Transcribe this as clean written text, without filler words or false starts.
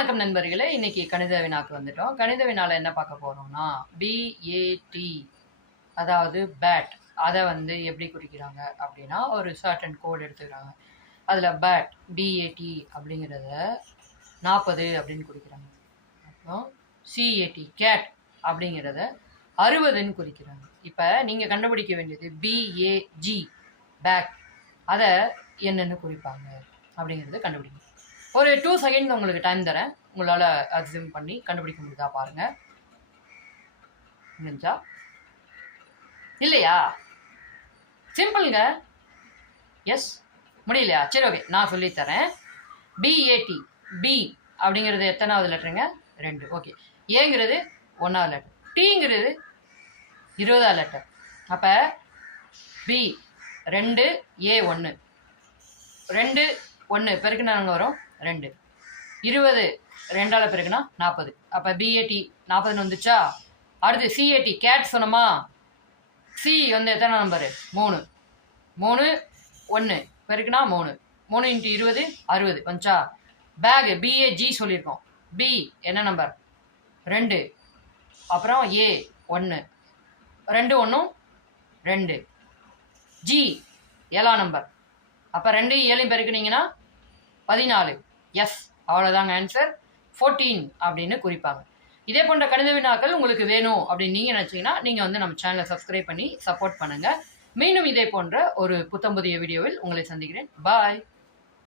வணக்கம் நண்பர்களே. இன்னைக்கு கணித வினாக்கு வந்துட்டோம். கணித வினால என்ன பார்க்க போறோம்னா, BAT அதாவது பேட் அதை வந்து எப்படி குறிக்கிறாங்க அப்படின்னா, ஒரு சர்டன் கோட் எடுத்துக்கிறாங்க. அதில் பேட் BAT அப்படிங்கிறத 40 அப்படின்னு குறிக்கிறாங்க. அப்புறம் CAT கேட் அப்படிங்கிறத 60ன்னு குறிக்கிறாங்க. இப்போ நீங்கள் கண்டுபிடிக்க வேண்டியது BAG பேக் அதை என்னென்னு குறிப்பாங்க அப்படிங்கிறத கண்டுபிடிக்கணும். ஒரு 2 செகண்ட் உங்களுக்கு டைம் தரேன். உங்களால் அசியூம் பண்ணி கண்டுபிடிக்க முடியுதா பாருங்கள். முடிஞ்சா இல்லையா? சிம்பிளுங்க. எஸ் முடியலையா? சரி, ஓகே, நான் சொல்லித்தரேன். BAT பி அப்படிங்கிறது எத்தனாவது லெட்டருங்க? 2. ஓகே. ஏங்கிறது 1வது லெட்டர், டீங்கிறது 20வது லெட்டர். அப்போ B 2 A 1 2 1 பெருக்குனா நாங்கள் வரும் 2 20 2ஆல் பெருக்குனா 40. அப்போ BAT 40ன்னு வந்துச்சா? அடுத்து CAT கேட் சொன்னோமா? C வந்து எத்தனை நம்பரு? 3 3 1 பெருக்குனா 3 3 × 20 60 வந்துச்சா? பேக் BAG சொல்லியிருக்கோம். B என்ன நம்பர்? 2. அப்புறம் A 1 2 1 2 G 7ஆம் நம்பர். அப்போ 2 7 பெருக்குனீங்கன்னா 14. எஸ், அவ்வளோதாங்க ஆன்சர். 14 அப்படின்னு குறிப்பாங்க. இதே போன்ற கணித வினாக்கள் உங்களுக்கு வேணும் அப்படின்னு நீங்கள் நினச்சிங்கன்னா நீங்கள் வந்து நம்ம சேனலை சப்ஸ்கிரைப் பண்ணி சப்போர்ட் பண்ணுங்கள். மீண்டும் இதே போன்ற ஒரு புத்தம் புதிய வீடியோவில் உங்களை சந்திக்கிறேன். பாய்.